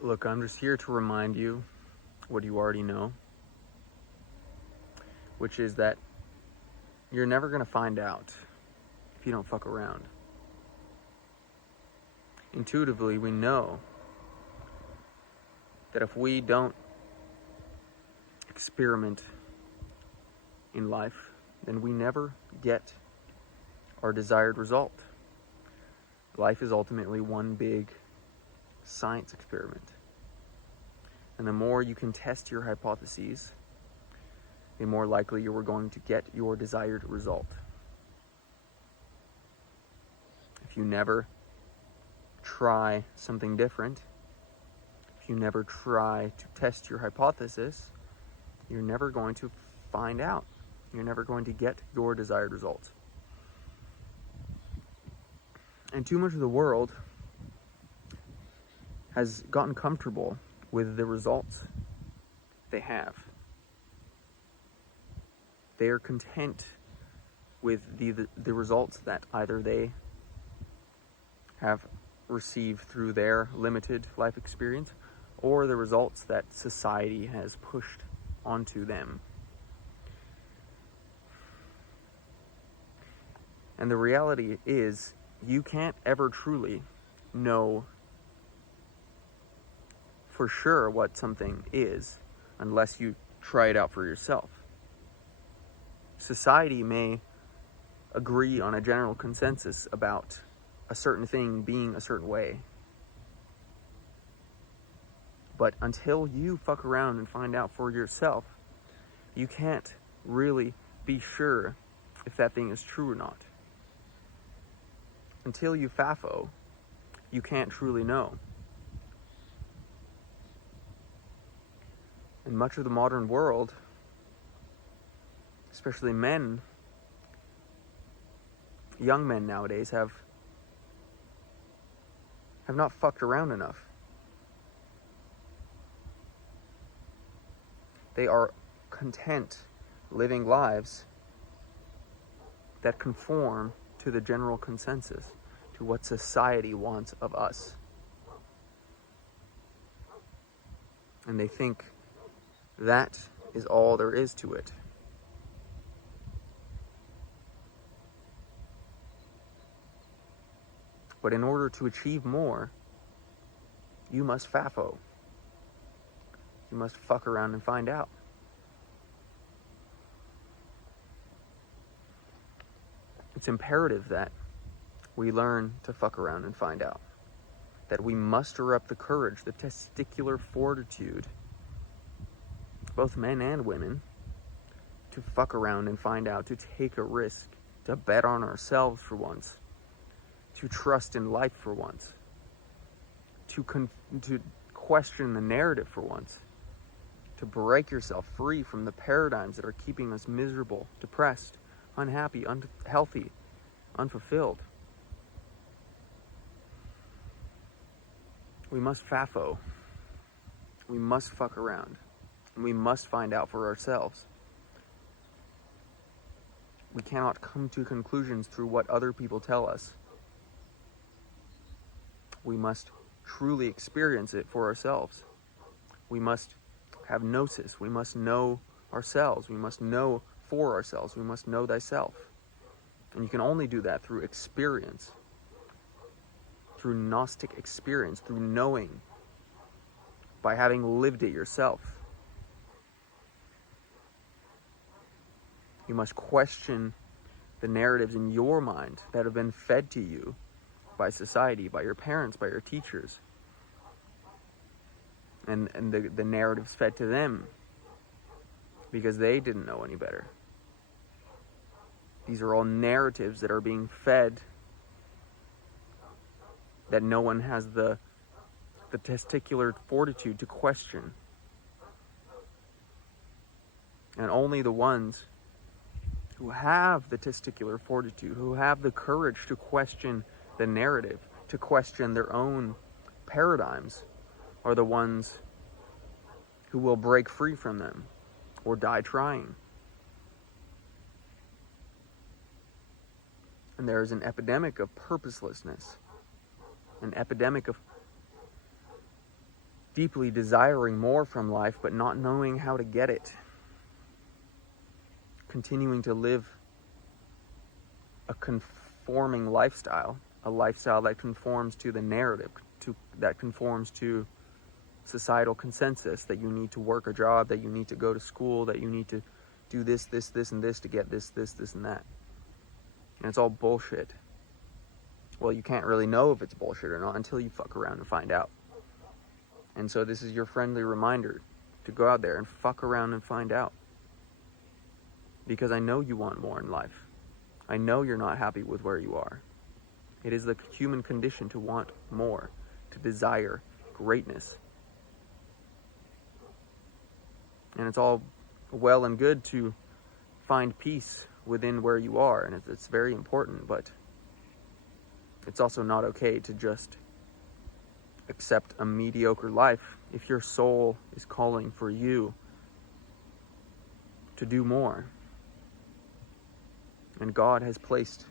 Look, I'm just here to remind you what you already know, which is that you're never going to find out if you don't fuck around. Intuitively, we know that if we don't experiment in life, then we never get our desired result. Life is ultimately one big science experiment. And the more you can test your hypotheses, the more likely you are going to get your desired result. If you never try something different, if you never try to test your hypothesis, you're never going to find out. You're never going to get your desired results. And too much of the world has gotten comfortable with the results they have. They are content with the results that either they have received through their limited life experience or the results that society has pushed onto them. And the reality is, you can't ever truly know for sure what something is unless you try it out for yourself. Society may agree on a general consensus about a certain thing being a certain way, but until you fuck around and find out for yourself, you can't really be sure if that thing is true or not. Until you FAFO, you can't truly know. And much of the modern world, especially men, young men nowadays, have not fucked around enough. They are content living lives that conform to the general consensus, to what society wants of us. And they think that is all there is to it. But in order to achieve more, you must FAFO. You must fuck around and find out. It's imperative that we learn to fuck around and find out. That we muster up the courage, the testicular fortitude, both men and women, to fuck around and find out, to take a risk, to bet on ourselves for once, to trust in life for once, to question the narrative for once, to break yourself free from the paradigms that are keeping us miserable, depressed, unhappy, unhealthy, unfulfilled. We must FAFO. We must fuck around. And we must find out for ourselves. We cannot come to conclusions through what other people tell us. We must truly experience it for ourselves. We must have gnosis. We must know ourselves. We must know for ourselves. We must know thyself. And you can only do that through experience, through Gnostic experience, through knowing, by having lived it yourself. You must question the narratives in your mind that have been fed to you by society, by your parents, by your teachers, and the narratives fed to them because they didn't know any better. These are all narratives that are being fed that no one has the testicular fortitude to question. And only the ones who have the testicular fortitude, who have the courage to question the narrative, to question their own paradigms, are the ones who will break free from them or die trying. And there is an epidemic of purposelessness, an epidemic of deeply desiring more from life, but not knowing how to get it. Continuing to live a conforming lifestyle, a lifestyle that conforms to the narrative, that conforms to societal consensus, that you need to work a job, that you need to go to school, that you need to do this, and this to get this, and that. And it's all bullshit. Well, you can't really know if it's bullshit or not until you fuck around and find out. And so this is your friendly reminder to go out there and fuck around and find out. Because I know you want more in life. I know you're not happy with where you are. It is the human condition to want more, to desire greatness. And it's all well and good to find peace within where you are, and it's very important, but it's also not okay to just accept a mediocre life if your soul is calling for you to do more. And God has placed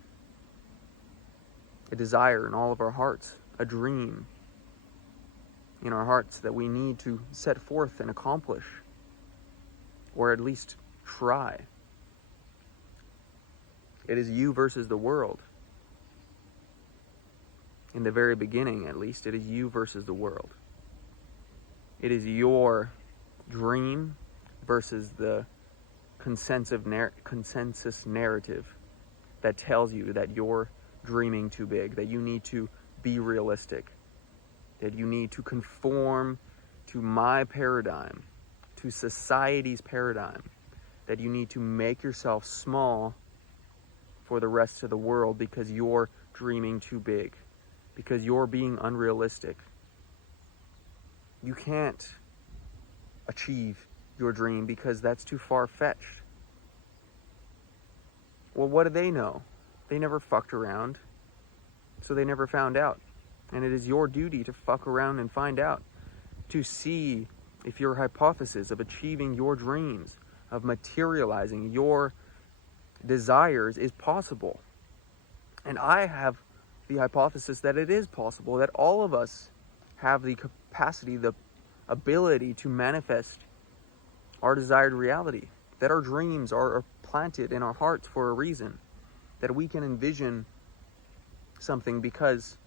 a desire in all of our hearts, a dream in our hearts that we need to set forth and accomplish, or at least try. It is you versus the world. In the very beginning, at least, it is you versus the world. It is your dream versus the consensus narrative that tells you that you're dreaming too big, that you need to be realistic, that you need to conform to my paradigm, to society's paradigm, that you need to make yourself small for the rest of the world because you're dreaming too big, because you're being unrealistic. You can't achieve your dream because that's too far-fetched. Well, what do they know? They never fucked around, so they never found out. And it is your duty to fuck around and find out, to see if your hypothesis of achieving your dreams, of materializing your desires is possible. And I have the hypothesis that it is possible, that all of us have the capacity, the ability to manifest our desired reality, that our dreams are planted in our hearts for a reason, that we can envision something because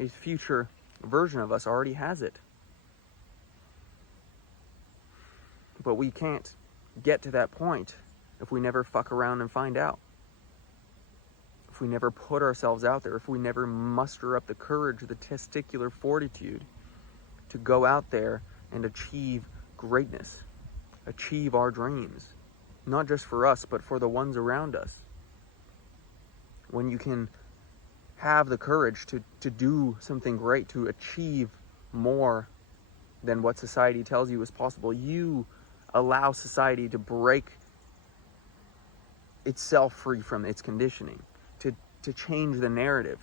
a future version of us already has it. But we can't get to that point if we never fuck around and find out. If we never put ourselves out there, if we never muster up the courage, the testicular fortitude to go out there and achieve greatness, achieve our dreams, not just for us, but for the ones around us. When you can have the courage to do something great, to achieve more than what society tells you is possible, you allow society to break itself free from its conditioning, to change the narrative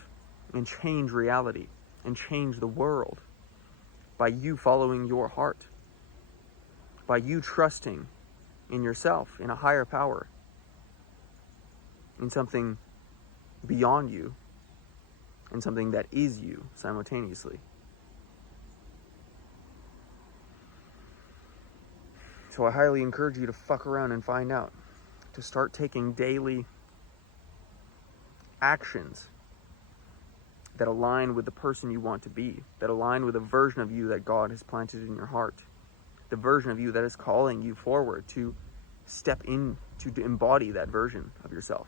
and change reality and change the world by you following your heart, by you trusting in yourself, in a higher power, in something beyond you, and something that is you simultaneously. So I highly encourage you to fuck around and find out, to start taking daily actions that align with the person you want to be, that align with the version of you that God has planted in your heart, the version of you that is calling you forward to step in, to embody that version of yourself.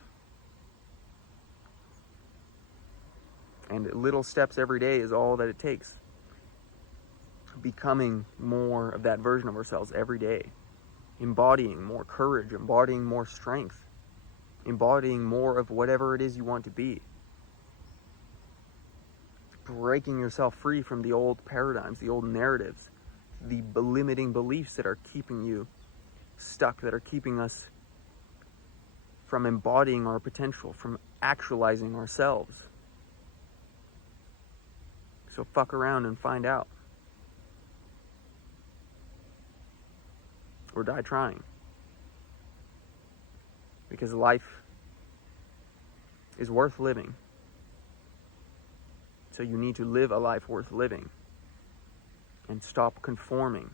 And little steps every day is all that it takes. Becoming more of that version of ourselves every day. Embodying more courage, embodying more strength, embodying more of whatever it is you want to be. Breaking yourself free from the old paradigms, the old narratives, the limiting beliefs that are keeping you stuck, that are keeping us from embodying our potential, from actualizing ourselves. So fuck around and find out. Or die trying. Because life is worth living. So you need to live a life worth living. and stop conforming.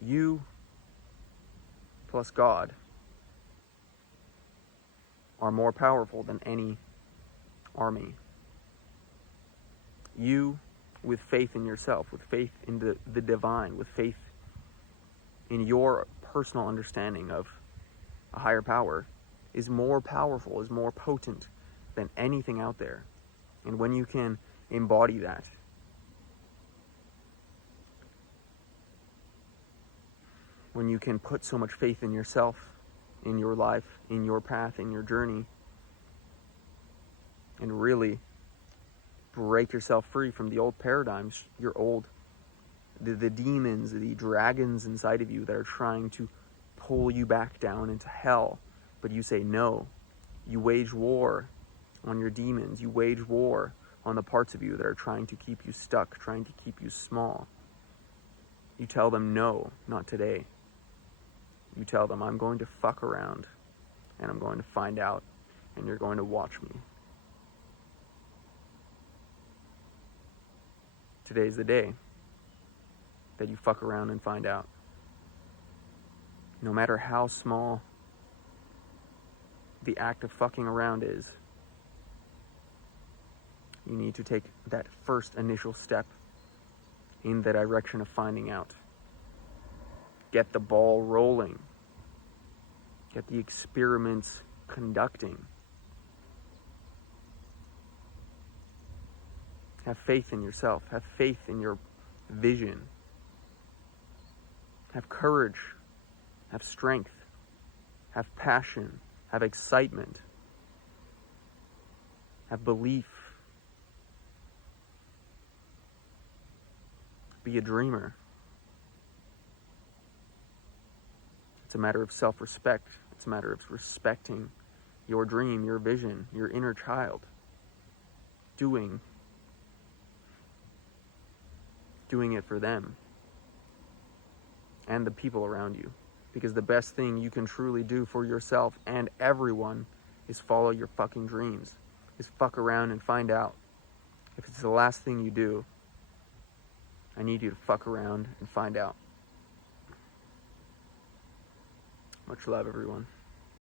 You plus God are more powerful than any army. You, with faith in yourself, with faith in the divine, with faith in your personal understanding of a higher power, is more powerful, is more potent than anything out there. And when you can embody that, when you can put so much faith in yourself, in your life, in your path, in your journey, and really break yourself free from the old paradigms, the demons, the dragons inside of you that are trying to pull you back down into hell, but you say no. You wage war on your demons. You wage war on the parts of you that are trying to keep you stuck, trying to keep you small. You tell them no, not today. You tell them, I'm going to fuck around and I'm going to find out and you're going to watch me. Today's the day that you fuck around and find out. No matter how small the act of fucking around is, you need to take that first initial step in the direction of finding out. Get the ball rolling. Get the experiments conducting. Have faith in yourself. Have faith in your vision. Have courage. Have strength. Have passion. Have excitement. Have belief. Be a dreamer. It's a matter of self-respect. It's a matter of respecting your dream, your vision, your inner child. Doing it for them and the people around you. Because the best thing you can truly do for yourself and everyone is follow your fucking dreams. Is fuck around and find out. If it's the last thing you do, I need you to fuck around and find out. Much love, everyone.